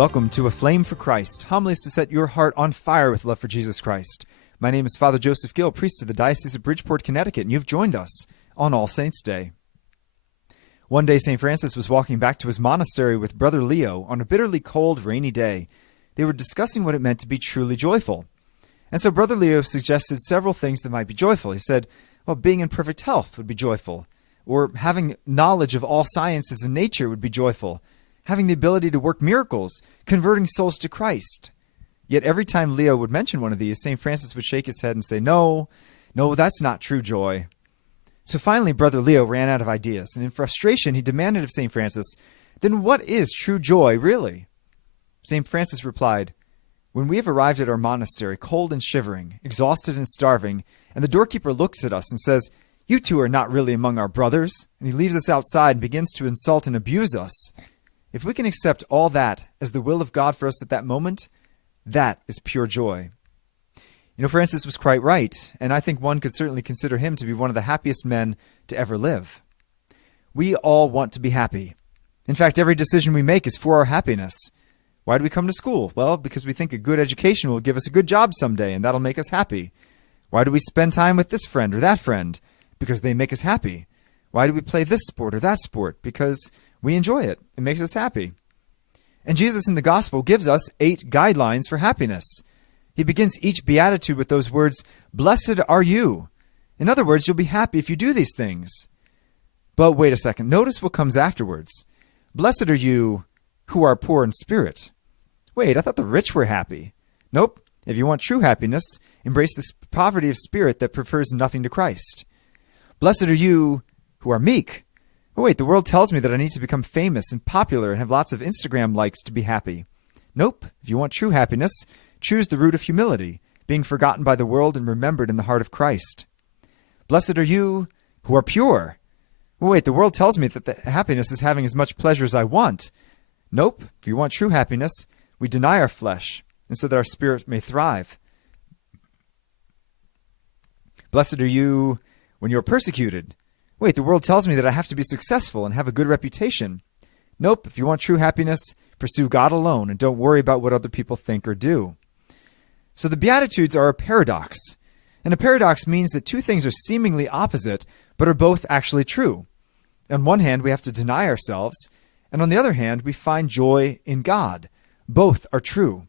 Welcome to Aflame for Christ, homilies to set your heart on fire with love for Jesus Christ. My name is Father Joseph Gill, priest of the Diocese of Bridgeport, Connecticut, and you've joined us on All Saints' Day. One day, St. Francis was walking back to his monastery with Brother Leo on a bitterly cold, rainy day. They were discussing what it meant to be truly joyful. And so Brother Leo suggested several things that might be joyful. He said, well, being in perfect health would be joyful, or having knowledge of all sciences and nature would be joyful, having the ability to work miracles, converting souls to Christ. Yet every time Leo would mention one of these, St. Francis would shake his head and say, no, that's not true joy. So finally, Brother Leo ran out of ideas, and in frustration, he demanded of St. Francis, then what is true joy, really? St. Francis replied, when we have arrived at our monastery, cold and shivering, exhausted and starving, and the doorkeeper looks at us and says, you two are not really among our brothers, and he leaves us outside and begins to insult and abuse us. If we can accept all that as the will of God for us at that moment, that is pure joy. You know, Francis was quite right, and I think one could certainly consider him to be one of the happiest men to ever live. We all want to be happy. In fact, every decision we make is for our happiness. Why do we come to school? Well, because we think a good education will give us a good job someday, and that'll make us happy. Why do we spend time with this friend or that friend? Because they make us happy. Why do we play this sport or that sport? Because we enjoy it. It makes us happy. And Jesus in the Gospel gives us 8 guidelines for happiness. He begins each beatitude with those words, blessed are you. In other words, you'll be happy if you do these things. But wait a second. Notice what comes afterwards. Blessed are you who are poor in spirit. Wait, I thought the rich were happy. Nope. If you want true happiness, embrace this poverty of spirit that prefers nothing to Christ. Blessed are you who are meek. Oh, wait, the world tells me that I need to become famous and popular and have lots of Instagram likes to be happy. Nope. If you want true happiness, choose the route of humility, being forgotten by the world and remembered in the heart of Christ. Blessed are you who are pure. Oh, wait, the world tells me that the happiness is having as much pleasure as I want. Nope. If you want true happiness, we deny our flesh, and so that our spirit may thrive. Blessed are you when you're persecuted. Wait, the world tells me that I have to be successful and have a good reputation. Nope. If you want true happiness, pursue God alone and don't worry about what other people think or do. So the Beatitudes are a paradox. And a paradox means that two things are seemingly opposite, but are both actually true. On one hand, we have to deny ourselves, and on the other hand, we find joy in God. Both are true.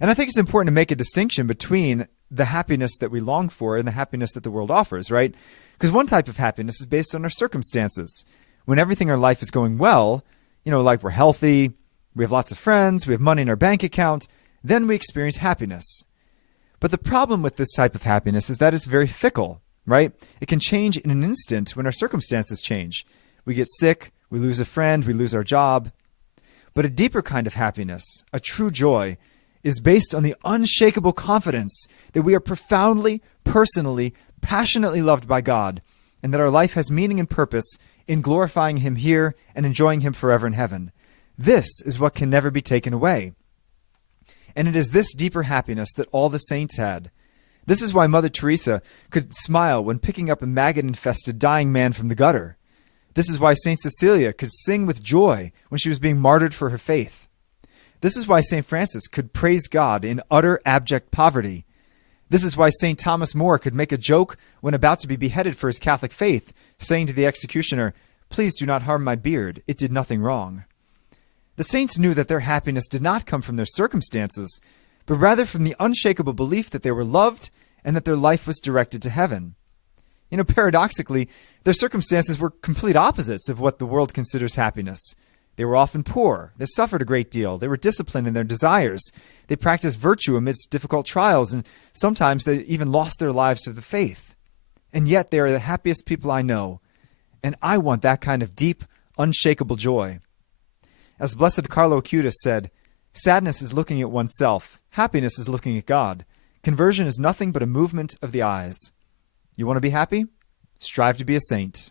And I think it's important to make a distinction between the happiness that we long for and the happiness that the world offers, right? Because one type of happiness is based on our circumstances. When everything in our life is going well, like we're healthy, we have lots of friends, we have money in our bank account, then we experience happiness. But the problem with this type of happiness is that it's very fickle, right? It can change in an instant when our circumstances change. We get sick, we lose a friend, we lose our job. But a deeper kind of happiness, a true joy, is based on the unshakable confidence that we are profoundly, personally, passionately loved by God, and that our life has meaning and purpose in glorifying Him here and enjoying Him forever in heaven. This is what can never be taken away. And it is this deeper happiness that all the saints had. This is why Mother Teresa could smile when picking up a maggot-infested dying man from the gutter. This is why St. Cecilia could sing with joy when she was being martyred for her faith. This is why St. Francis could praise God in utter abject poverty. This is why St. Thomas More could make a joke when about to be beheaded for his Catholic faith, saying to the executioner, please do not harm my beard, it did nothing wrong. The saints knew that their happiness did not come from their circumstances, but rather from the unshakable belief that they were loved and that their life was directed to heaven. Paradoxically, their circumstances were complete opposites of what the world considers happiness. They were often poor. They suffered a great deal. They were disciplined in their desires. They practiced virtue amidst difficult trials, and sometimes they even lost their lives to the faith. And yet they are the happiest people I know, and I want that kind of deep, unshakable joy. As Blessed Carlo Acutis said, sadness is looking at oneself. Happiness is looking at God. Conversion is nothing but a movement of the eyes. You want to be happy? Strive to be a saint.